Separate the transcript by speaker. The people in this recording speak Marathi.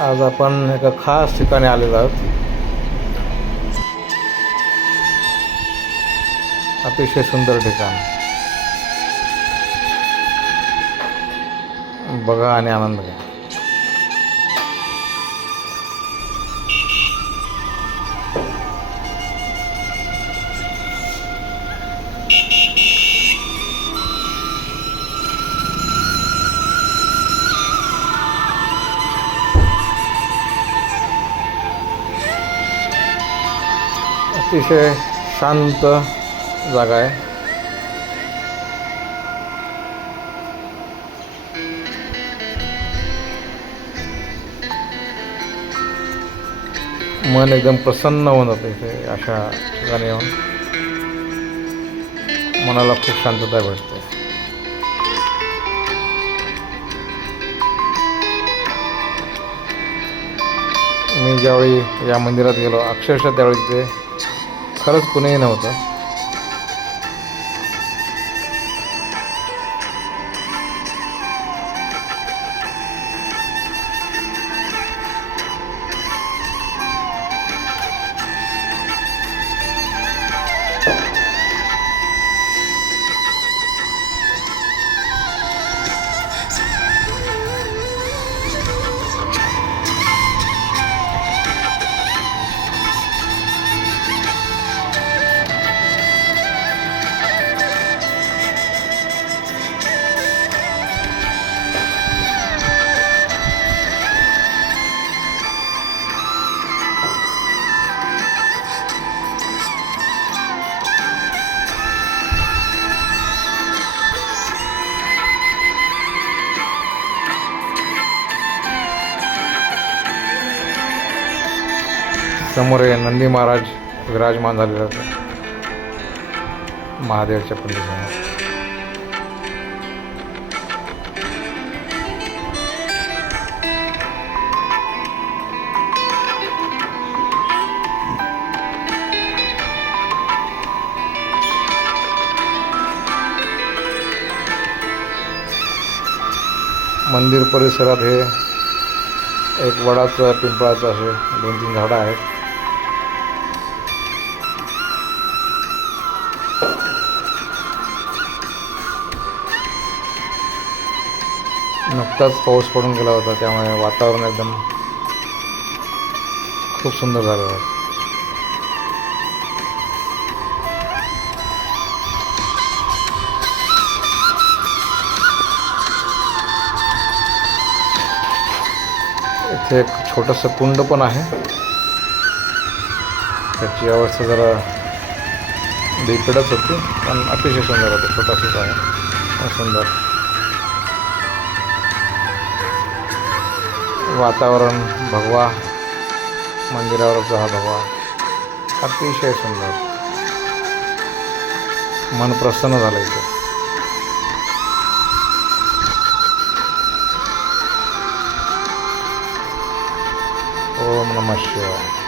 Speaker 1: आज आपण एका खास ठिकाणी आलेलो आहोत. अतिशय सुंदर ठिकाण. बघा आणि आनंद घ्या. अतिशय शांत जागा आहे. मन एकदम प्रसन्न होऊन जातं इथे अशा ठिकाणी येऊन. मनाला खूप शांतता भेटते. मी ज्यावेळी या मंदिरात गेलो अक्षरशः त्यावेळी ते खरंच कुणीही नव्हतं. समोर हे नंदी महाराज विराजमान झालेले होते महादेवच्या पिंडीसमोर मंदिर परिसरात हे एक वडाचं पिंपळाचं असे दोन तीन झाडं आहेत. नुकताच पाऊस पडून गेला होता त्यामुळे वातावरण एकदम खूप सुंदर झालं होतं. इथे एक छोटंसं कुंड पण आहे. त्याची अवस्था जरा बिकडच होती पण अतिशय सुंदर होतं छोटासच आहे. सुंदर. वातावरण भगवा मंदिरावरचा हा भगवा अतिशय सुंदर. मन प्रसन्न झालं इथे. ओम नम शिवाय.